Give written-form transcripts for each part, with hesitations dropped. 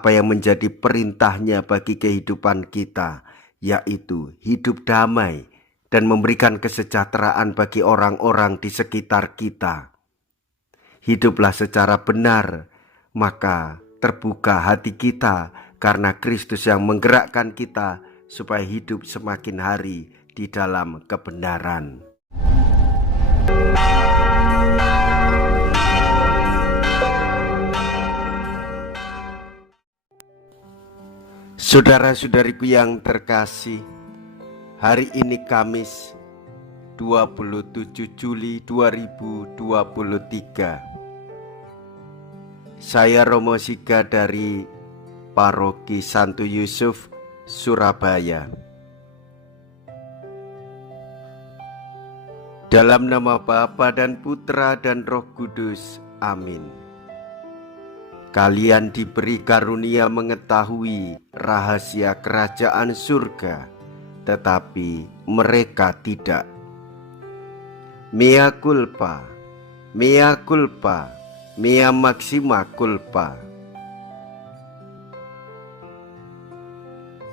apa yang menjadi perintahnya bagi kehidupan kita, yaitu hidup damai dan memberikan kesejahteraan bagi orang-orang di sekitar kita. Hiduplah secara benar, maka terbuka hati kita karena Kristus yang menggerakkan kita supaya hidup semakin hari di dalam kebenaran. Saudara-saudariku yang terkasih, hari ini Kamis 27 Juli 2023. Saya Romo Siga dari Paroki Santo Yusuf, Surabaya. Dalam nama Bapa dan Putra dan Roh Kudus, amin. Kalian diberi karunia mengetahui rahasia kerajaan surga, tetapi mereka tidak. Mea culpa, mea culpa, mea maxima culpa.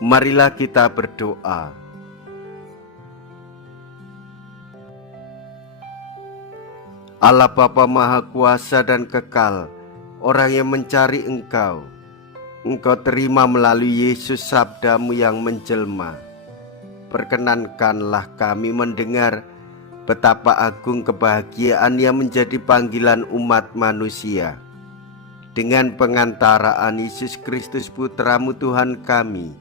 Marilah kita berdoa. Allah Bapa Maha Kuasa dan Kekal, orang yang mencari Engkau terima melalui Yesus sabdamu yang menjelma. Perkenankanlah kami mendengar betapa agung kebahagiaan yang menjadi panggilan umat manusia. Dengan pengantaraan Yesus Kristus Putramu Tuhan kami,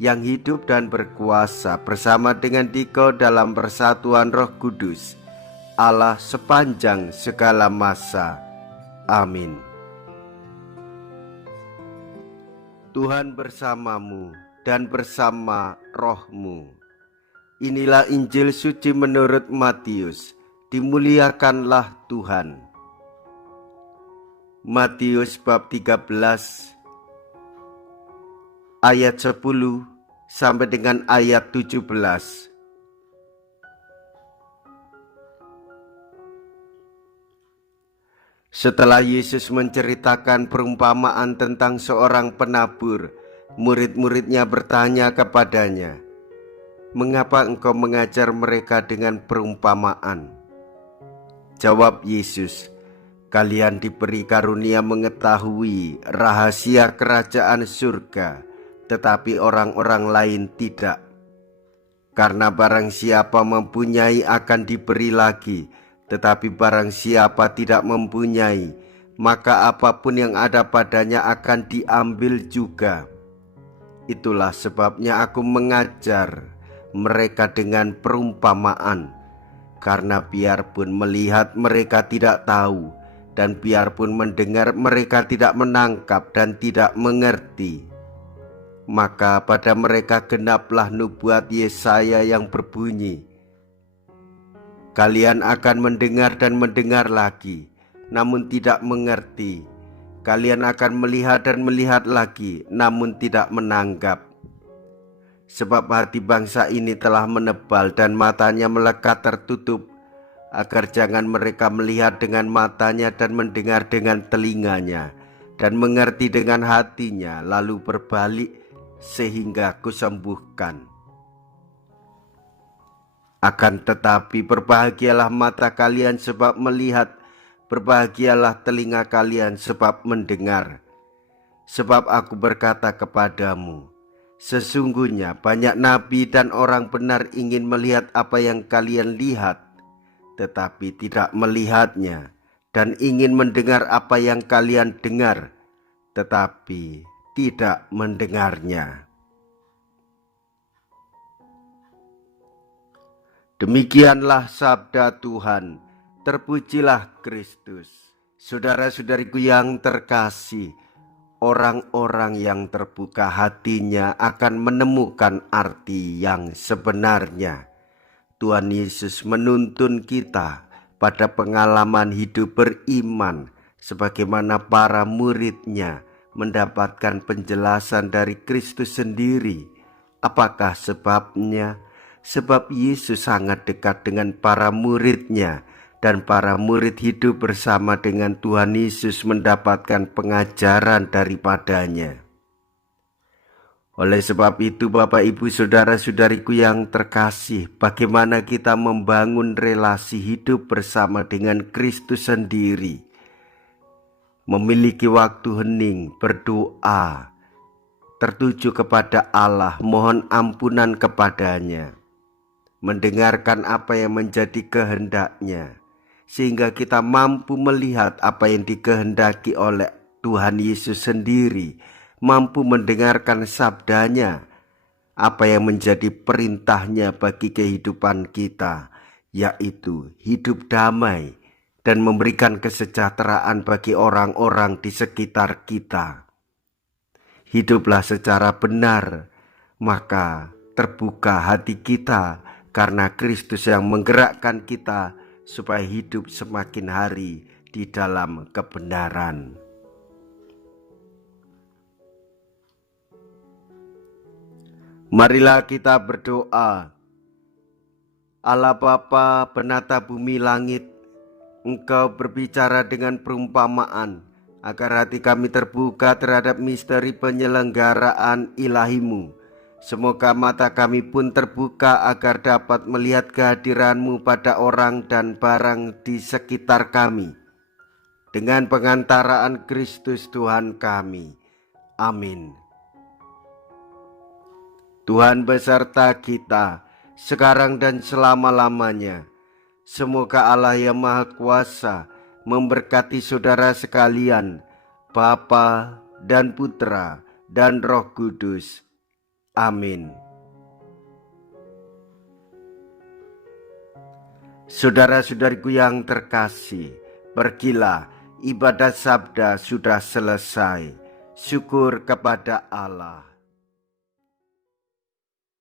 yang hidup dan berkuasa bersama dengan Dikau dalam persatuan Roh Kudus, Allah sepanjang segala masa. Amin. Tuhan bersamamu dan bersama rohmu. Inilah Injil suci menurut Matius. Dimuliakanlah Tuhan. Matius bab 13 ayat 10 sampai dengan ayat 17. Setelah Yesus menceritakan perumpamaan tentang seorang penabur, murid-muridnya bertanya kepadanya, "Mengapa engkau mengajar mereka dengan perumpamaan?" Jawab Yesus, "Kalian diberi karunia mengetahui rahasia kerajaan surga, tetapi orang-orang lain tidak. Karena barang siapa mempunyai akan diberi lagi, tetapi barang siapa tidak mempunyai, maka apapun yang ada padanya akan diambil juga. Itulah sebabnya aku mengajar mereka dengan perumpamaan, karena biarpun melihat mereka tidak tahu, dan biarpun mendengar mereka tidak menangkap dan tidak mengerti. Maka pada mereka genaplah nubuat Yesaya yang berbunyi, kalian akan mendengar dan mendengar lagi, namun tidak mengerti. Kalian akan melihat dan melihat lagi, namun tidak menanggap. Sebab hati bangsa ini telah menebal dan matanya melekat tertutup, agar jangan mereka melihat dengan matanya dan mendengar dengan telinganya, dan mengerti dengan hatinya, lalu berbalik sehingga kusembuhkan. Akan tetapi berbahagialah mata kalian sebab melihat, berbahagialah telinga kalian sebab mendengar. Sebab aku berkata kepadamu, sesungguhnya banyak nabi dan orang benar ingin melihat apa yang kalian lihat, tetapi tidak melihatnya, dan ingin mendengar apa yang kalian dengar, tetapi tidak mendengarnya. Demikianlah sabda Tuhan. Terpujilah Kristus. Saudara-saudariku yang terkasih, orang-orang yang terbuka hatinya akan menemukan arti yang sebenarnya. Tuhan Yesus menuntun kita pada pengalaman hidup beriman, sebagaimana para murid-Nya mendapatkan penjelasan dari Kristus sendiri. Apakah sebabnya? Sebab Yesus sangat dekat dengan para murid-Nya, dan para murid hidup bersama dengan Tuhan Yesus mendapatkan pengajaran daripadanya. Oleh sebab itu, Bapak, Ibu, saudara-saudariku yang terkasih, bagaimana kita membangun relasi hidup bersama dengan Kristus sendiri? Memiliki waktu hening, berdoa, tertuju kepada Allah, mohon ampunan kepadanya, mendengarkan apa yang menjadi kehendak-Nya, sehingga kita mampu melihat apa yang dikehendaki oleh Tuhan Yesus sendiri, mampu mendengarkan sabdanya, apa yang menjadi perintahnya bagi kehidupan kita, yaitu hidup damai dan memberikan kesejahteraan bagi orang-orang di sekitar kita. Hiduplah secara benar, maka terbuka hati kita karena Kristus yang menggerakkan kita supaya hidup semakin hari di dalam kebenaran. Marilah kita berdoa. Allah Bapa, penata bumi langit, Engkau berbicara dengan perumpamaan agar hati kami terbuka terhadap misteri penyelenggaraan ilahi-Mu. Semoga mata kami pun terbuka agar dapat melihat kehadiran-Mu pada orang dan barang di sekitar kami. Dengan pengantaraan Kristus Tuhan kami. Amin. Tuhan beserta kita, sekarang dan selama-lamanya. Semoga Allah yang Maha Kuasa memberkati saudara sekalian, Bapa dan Putra dan Roh Kudus. Amin. Saudara-saudariku yang terkasih, pergilah, ibadah sabda sudah selesai. Syukur kepada Allah.